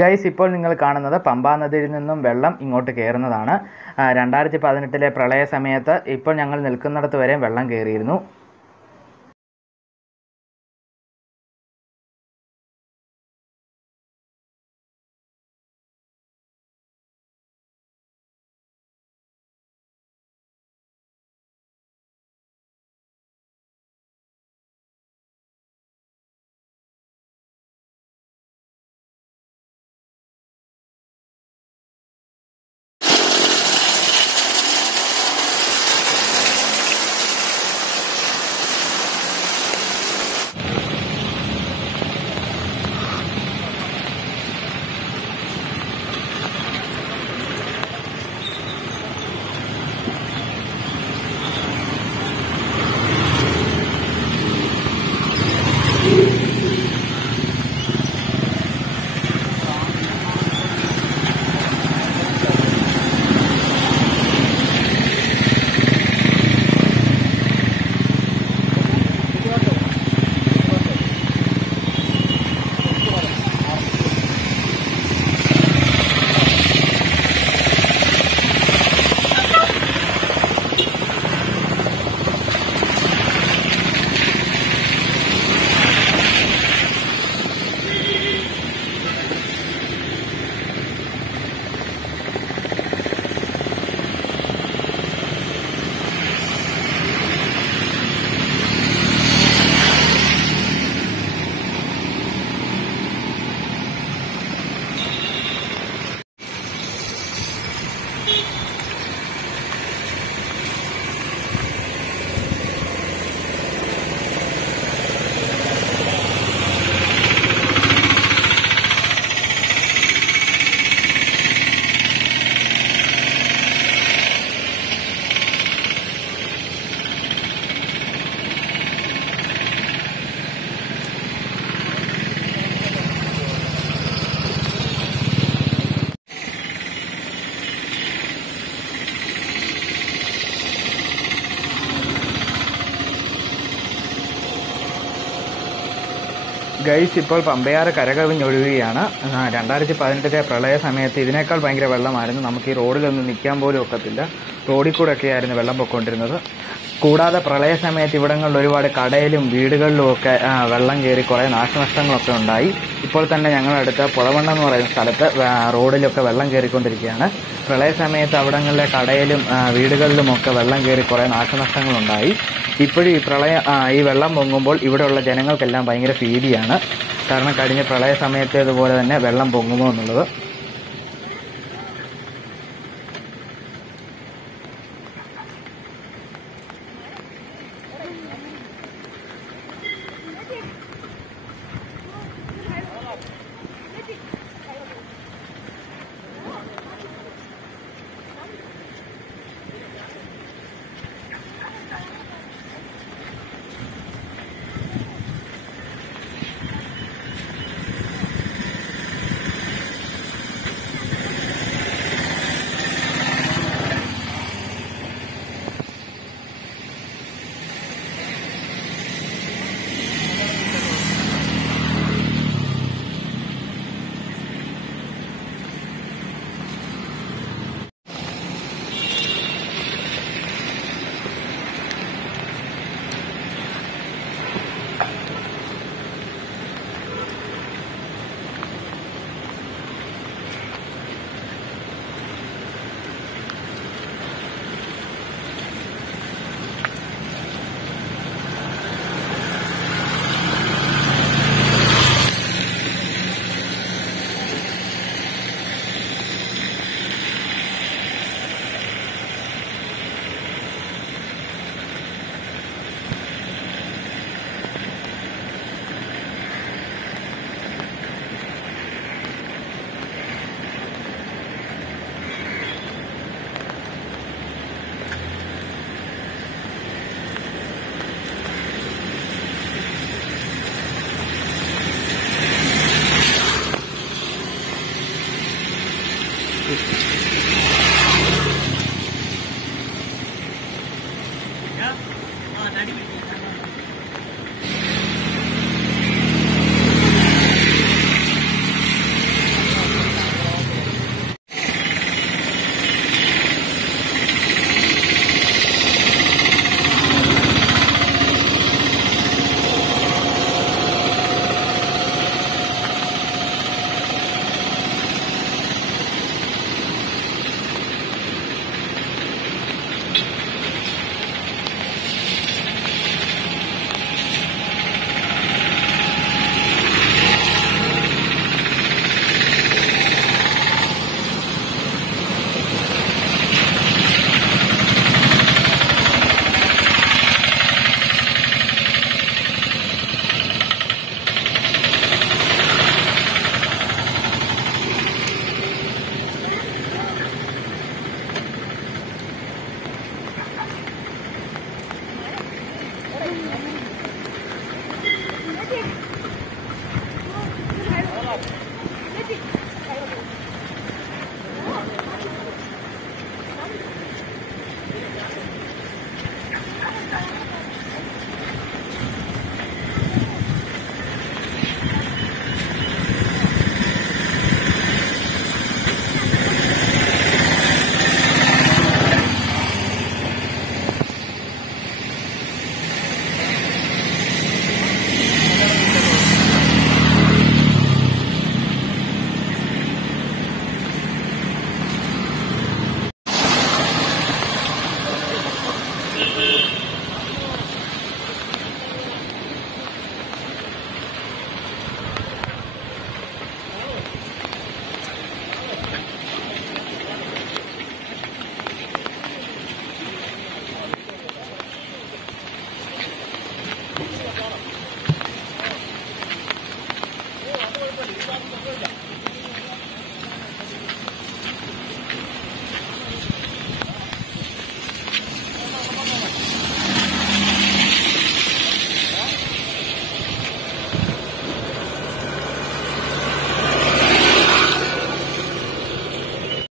Guys, ഇപ്പോൾ നിങ്ങൾ കാണുന്നത് പമ്പാ നദിയിൽ നിന്നും വെള്ളം ഇങ്ങോട്ട് കയറുന്നതാണ്. 2018 പ്രളയ സമയത്ത് ഇപ്പോൾ ഞങ്ങൾ നിൽക്കുന്നിടത്ത് വരെ വെള്ളം കയറിയിരുന്നു. ഗൈസ്, ഇപ്പോൾ പമ്പയാറ് കരകവിഞ്ഞൊഴുകുകയാണ്. 2018 പ്രളയ സമയത്ത് ഇതിനേക്കാൾ ഭയങ്കര വെള്ളമായിരുന്നു. നമുക്ക് ഈ റോഡിലൊന്നും നിൽക്കാൻ പോലും ഒക്കത്തില്ല. റോഡിൽ കൂടെയൊക്കെ ആയിരുന്നു വെള്ളം പൊയ്ക്കൊണ്ടിരുന്നത്. കൂടാതെ പ്രളയ സമയത്ത് ഇവിടങ്ങളിൽ ഒരുപാട് കടയിലും വീടുകളിലും ഒക്കെ വെള്ളം കയറി കുറേ നാശനഷ്ടങ്ങളൊക്കെ ഉണ്ടായി. ഇപ്പോൾ തന്നെ ഞങ്ങളടുത്ത് പുഴവണ്ണം എന്ന് പറയുന്ന സ്ഥലത്ത് റോഡിലൊക്കെ വെള്ളം കയറിക്കൊണ്ടിരിക്കുകയാണ്. പ്രളയ സമയത്ത് അവിടങ്ങളിലെ കടയിലും വീടുകളിലുമൊക്കെ വെള്ളം കയറി കുറേ നാശനഷ്ടങ്ങളുണ്ടായി. ഇപ്പോഴും ഈ വെള്ളം പൊങ്ങുമ്പോൾ ഇവിടെയുള്ള ജനങ്ങൾക്കെല്ലാം ഭയങ്കര ഭീതിയാണ്. കാരണം കഴിഞ്ഞ പ്രളയ സമയത്തേതുപോലെ തന്നെ വെള്ളം പൊങ്ങുമോ എന്നുള്ളത്.